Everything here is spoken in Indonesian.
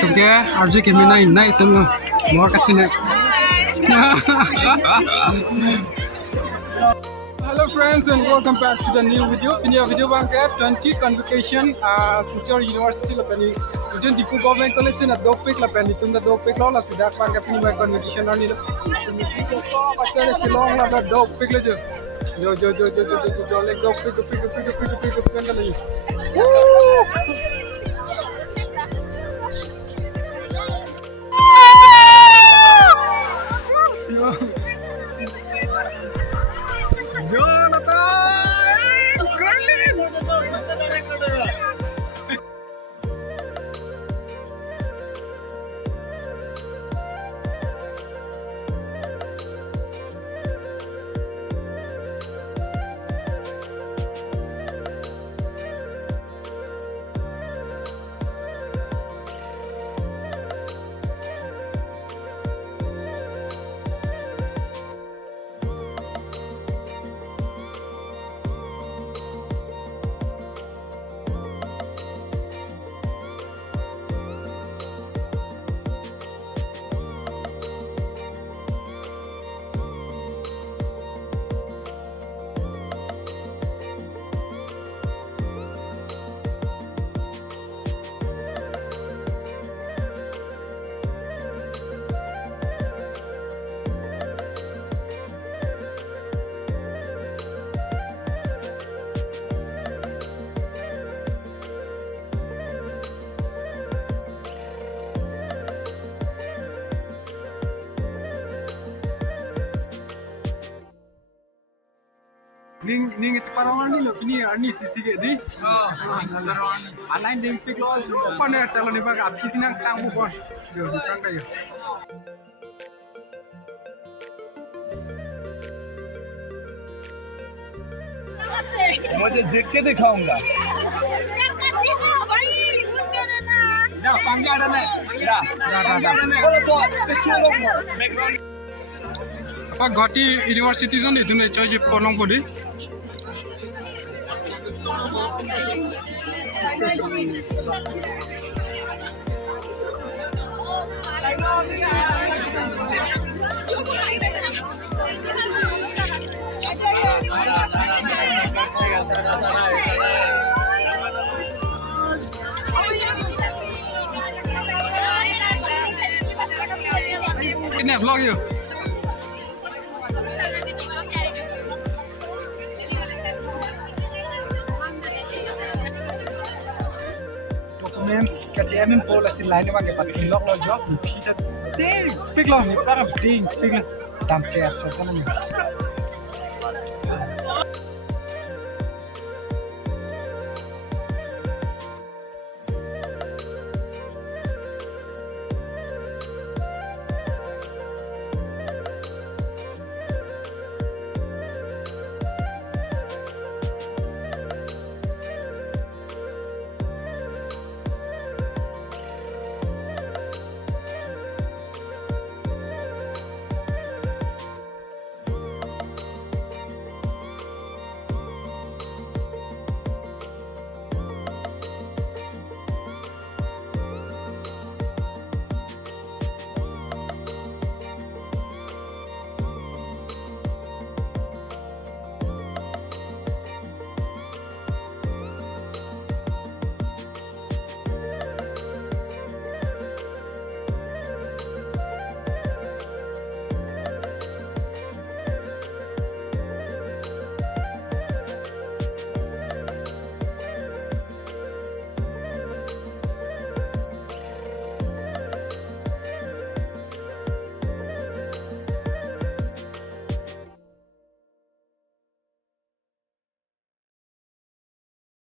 तुमके आरजे केमिना इन्ना इतम मोर काछिने Hello friends and welcome back to the new video. In your video bang ke 20 convocation silchar university la pani jen difu government college pe na dog pick la pani tum da dog pick lo la sida par ke pini my convocation ni lo ko bacha le chilong la dog pick le jo le dog pick kan le ning ceparawani lo ini ani sisi ke di nazarawani alain ning pick lo open air chalo ni bag ab kisi nang tang bu bos jo dukan kayo मुझे जीत के दिखाऊंगा ना पंजाब में apa Gauhati University zone itu nih coy polong bodi ini vlog yuk documents ka chairman pol asin line ma ke pat hilok lo job thita te pick lo ni para ding pick lo tam che acha chalo ni